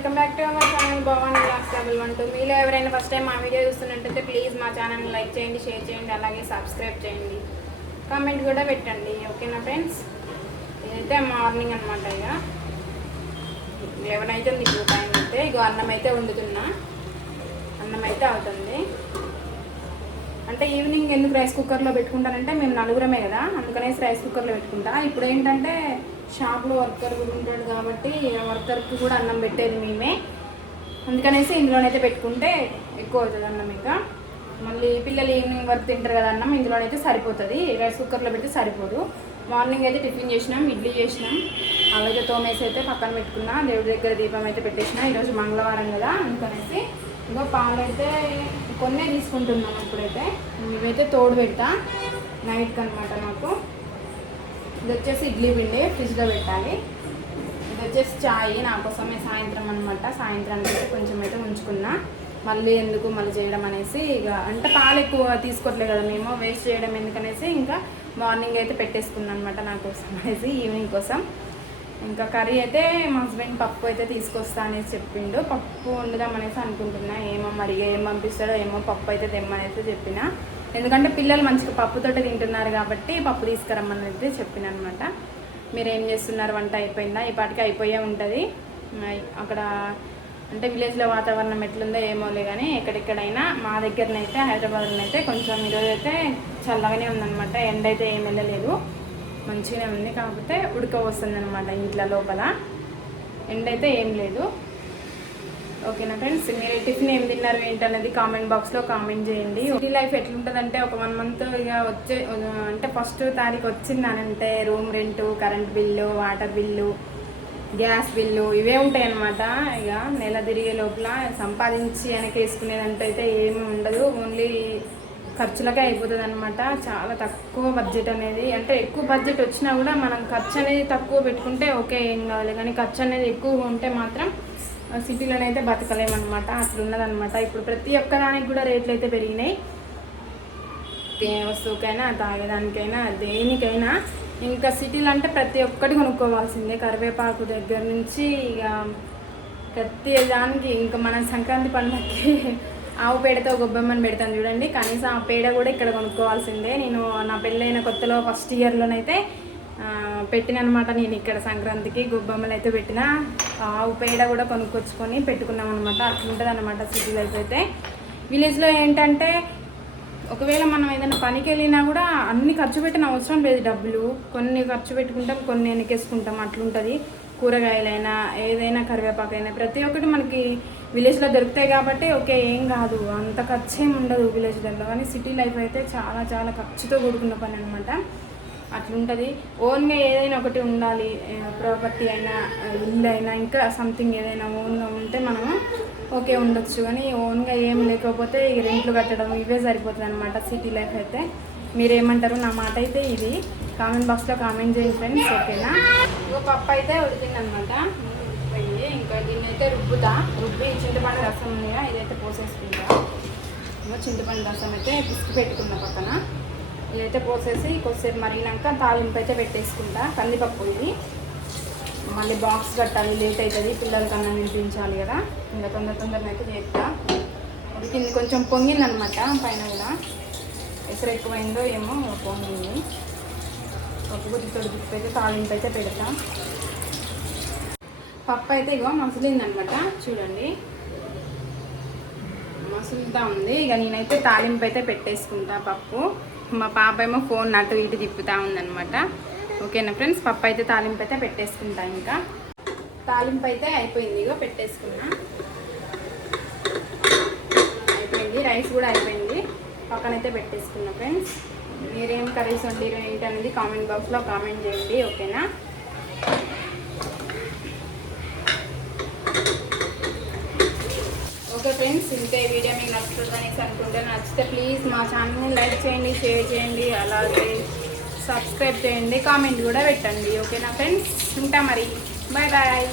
Welcome back to our channel. Bhavani lakhs double one two. మీలో ఎవరైనా first time మా video చూస్తున్నట్టయితే ప్లీజ్ మా ఛానల్ని లైక్ చేయండి షేర్ చేయండి అలాగే సబ్స్క్రైబ్ చేయండి. కామెంట్ కూడా పెట్టండి ఓకేనా ఫ్రెండ్స్? ఇదైతే మార్నింగ్ అనమాట ఇక. లెవెన్ అయితే మీకు టైం అయితే. ఇక అన్నం అయితే వండుతున్నా. అన్నం అయితే అవుతుంది. అంటే ఈవినింగ్ ఎందుకు రైస్ కుక్కర్లో పెట్టుకుంటానంటే మేము నలుగురమే కదా అందుకనేసి రైస్ కుక్కర్లో పెట్టుకుంటా. ఇప్పుడు ఏంటంటే షాప్లో వర్కర్ కూడా ఉంటాడు కాబట్టి వర్కర్కి కూడా అన్నం పెట్టేది మేమే. అందుకనేసి ఇందులోనైతే పెట్టుకుంటే ఎక్కువ అవుతుంది అన్నం ఇంకా. మళ్ళీ పిల్లలు ఈవినింగ్ వరకు తింటారు కదా అన్నం ఇందులోనైతే సరిపోతుంది. రైస్ కుక్కర్లో పెడితే సరిపోదు. మార్నింగ్ అయితే టిఫిన్ చేసినాం ఇడ్లీ చేసినాం. అలాగే తోమేసి అయితే పక్కన పెట్టుకున్నా దేవుడి దగ్గర దీపం అయితే పెట్టేసిన. ఈరోజు మంగళవారం కదా అందుకనేసి ఇంకో పాలు అయితే కొన్నే తీసుకుంటున్నాం ఇప్పుడైతే. ఇవైతే తోడు పెడతా నైట్కి అనమాట నాకు ఇది వచ్చేసి ఇడ్లీ పిండి ఫ్రిడ్జ్లో పెట్టాలి. ఇది వచ్చేసి చాయ్ నా కోసమే సాయంత్రం అనమాట సాయంత్రానికి కొంచెం అయితే ఉంచుకున్నా మళ్ళీ ఎందుకు మళ్ళీ చేయడం అనేసి ఇక అంటే పాలు ఎక్కువ తీసుకోవట్లేదు కదా మేము వేస్ట్ చేయడం ఎందుకనేసి ఇంకా మార్నింగ్ అయితే పెట్టేసుకున్నాను అనమాట నా కోసం అనేసి ఈవినింగ్ కోసం. ఇంకా కర్రీ అయితే మా హస్బెండ్ పప్పు అయితే తీసుకొస్తా అనేసి చెప్పిండు. పప్పు వండుదాం అనేసి అనుకుంటున్నా. ఏమో మరి ఏం పంపిస్తాడో ఏమో పప్పు అయితే తెమ్మనేసి చెప్పిన. ఎందుకంటే పిల్లలు మంచిగా పప్పుతో తింటున్నారు కాబట్టి పప్పు తీసుకురమ్మని అయితే చెప్పిన అనమాట మీరు ఏం చేస్తున్నారు? వంట అయిపోయిందా? ఈ పాటికి అయిపోయే ఉంటుంది. అక్కడ అంటే విలేజ్లో వాతావరణం ఎట్లుందో ఏమోలే కానీ ఎక్కడెక్కడైనా మా దగ్గరనైతే హైదరాబాద్లో అయితే కొంచెం ఈరోజు అయితే చల్లగానే ఉందన్నమాట ఎండ అయితే ఏం వెళ్ళలేదు. మంచిగానే ఉంది. కాకపోతే ఉడక వస్తుంది అనమాట ఇంట్లో లోపల. ఎండ అయితే ఏం లేదు. ఓకేనా ఫ్రెండ్స్? మీరు టిఫిన్ ఏం తిన్నారు ఏంటనేది కామెంట్ బాక్స్లో కామెంట్ చేయండి. సిటీ లైఫ్ ఎట్లుంటుందంటే ఒక వన్ మంత్ ఇక వచ్చే అంటే ఫస్ట్ తారీఖు వచ్చిందనంటే room rent current bill water bill gas bill ఇవే ఉంటాయి అన్నమాట ఇక నెల తిరిగే లోపల సంపాదించి వెనక వేసుకునేదంటే అయితే ఏమి ఉండదు. ఓన్లీ ఖర్చులకే అయిపోతుంది అనమాట చాలా తక్కువ బడ్జెట్ అనేది. అంటే ఎక్కువ బడ్జెట్ వచ్చినా కూడా మనం ఖర్చు అనేది తక్కువ పెట్టుకుంటే ఓకే ఏం కావాలి కానీ ఖర్చు అనేది ఎక్కువ ఉంటే మాత్రం సిటీలోనైతే బతకలేమన్నమాట. అట్లున్నదనమాట ఇప్పుడు ప్రతి ఒక్క దానికి కూడా రేట్లు అయితే పెరిగినాయి. ఏ వస్తువుకైనా తాగేదానికైనా దేనికైనా ఇంకా సిటీలో అంటే ప్రతి ఒక్కటి కొనుక్కోవాల్సిందే. కరివేపాకు దగ్గర నుంచి ఇక ప్రతి దానికి ఇంకా మన సంక్రాంతి పండుగకి ఆవు పేడతో గొబ్బెమ్మని పెడతాను చూడండి. కనీసం ఆ పేడ కూడా ఇక్కడ కొనుక్కోవాల్సిందే. నేను నా పెళ్ళైన కొత్తలో ఫస్ట్ ఇయర్లోనైతే అనమాట నేను ఇక్కడ సంక్రాంతికి గొబ్బెమ్మలు అయితే పెట్టిన ఆవు పేడ కూడా కొనుక్కొచ్చుకొని పెట్టుకున్నాం అనమాట అట్లుంటుంది అనమాట సిటీలో అయితే. విలేజ్లో ఏంటంటే ఒకవేళ మనం ఏదైనా పనికి వెళ్ళినా కూడా అన్ని ఖర్చు పెట్టిన అవసరం లేదు డబ్బులు. కొన్ని ఖర్చు పెట్టుకుంటాం కొన్ని వెనకేసుకుంటాం అట్లుంటుంది. కూరగాయలైనా ఏదైనా కరివేపాకైనా. ప్రతి ఒక్కటి మనకి విలేజ్లో దొరుకుతాయి కాబట్టి ఓకే ఏం కాదు. అంత ఖర్చు ఏమి ఉండదు విలేజ్లలో. కానీ సిటీ లైఫ్ అయితే చాలా చాలా ఖర్చుతో కూడుకున్న పని అనమాట అట్లుంటుంది. ఓన్గా ఏదైనా ఒకటి ఉండాలి ప్రాపర్టీ అయినా ఇల్లు అయినా ఇంకా సంథింగ్ ఏదైనా ఓన్గా ఉంటే మనము ఓకే ఉండొచ్చు. కానీ ఓన్గా ఏం లేకపోతే ఇక రెంట్లు కట్టడం ఇవే సరిపోతుంది అనమాట సిటీ లైఫ్ అయితే. మీరేమంటారు? నా మాట అయితే ఇది. కామెంట్ బాక్స్లో కామెంట్ చేయండి ఫ్రెండ్స్ ఓకేనా? ఇంకో పప్పు అయితే ఉడికిందనమాట పోయింది ఇంకా దీన్ని అయితే రుబ్బుతా. రుబ్బి చింతపండు రసం ఉందిగా ఇదైతే పోసేసుకుంటా. ఇంకా చింతపండు రసం అయితే పిసికి పెట్టుకున్న పక్కన. ఇదైతే పోసేసి కొద్దిసేపు మరిగినాక తాలింపు అయితే పెట్టేసుకుంటా కందిపప్పు ఇది మళ్ళీ బాక్స్ కట్టాలి లేట్ అవుతుంది పిల్లలకి అన్నం వినిపించాలి కదా. ఇంకా తొందర తొందరగా అయితే చేస్తా. ఉడికింది కొంచెం పొంగిందనమాట పైన కూడా. ఎసరు ఎక్కువైందో ఏమో పొంగింది. పప్పు గురించి తొడిగి అయితే తాలింపు అయితే పెడతా. పప్పు అయితే ఇగో మసలిందనమాట చూడండి. మసులుతా ఉంది. ఇక నేనైతే తాలింపు అయితే పెట్టేసుకుంటా పప్పు. మా పాప ఏమో ఫోన్ అటు ఇటు తిప్పుతా ఉందనమాట ఓకేనా ఫ్రెండ్స్? పప్పు అయితే తాలింపు అయితే పెట్టేసుకుంటా ఇంకా. తాలింపు అయితే అయిపోయింది ఇగో పెట్టేసుకున్నా. అయిపోయింది రైస్ కూడా అయిపోయింది. పక్కనైతే పెట్టేసుకున్నా ఫ్రెండ్స్. మీరేం కర్రీస్ వండిరు ఏంటి అనేది కామెంట్ బాక్స్లో కామెంట్ చేయండి ఓకేనా ఓకే ఫ్రెండ్స్ ఇంకా ఈ వీడియో మీకు నచ్చుతుంది అనేసి అనుకుంటే నచ్చితే ప్లీజ్ మా ఛానల్ని లైక్ చేయండి షేర్ చేయండి అలాగే సబ్స్క్రైబ్ చేయండి కామెంట్ కూడా పెట్టండి. ఓకేనా ఫ్రెండ్స్ ఉంటా మరి. Bye bye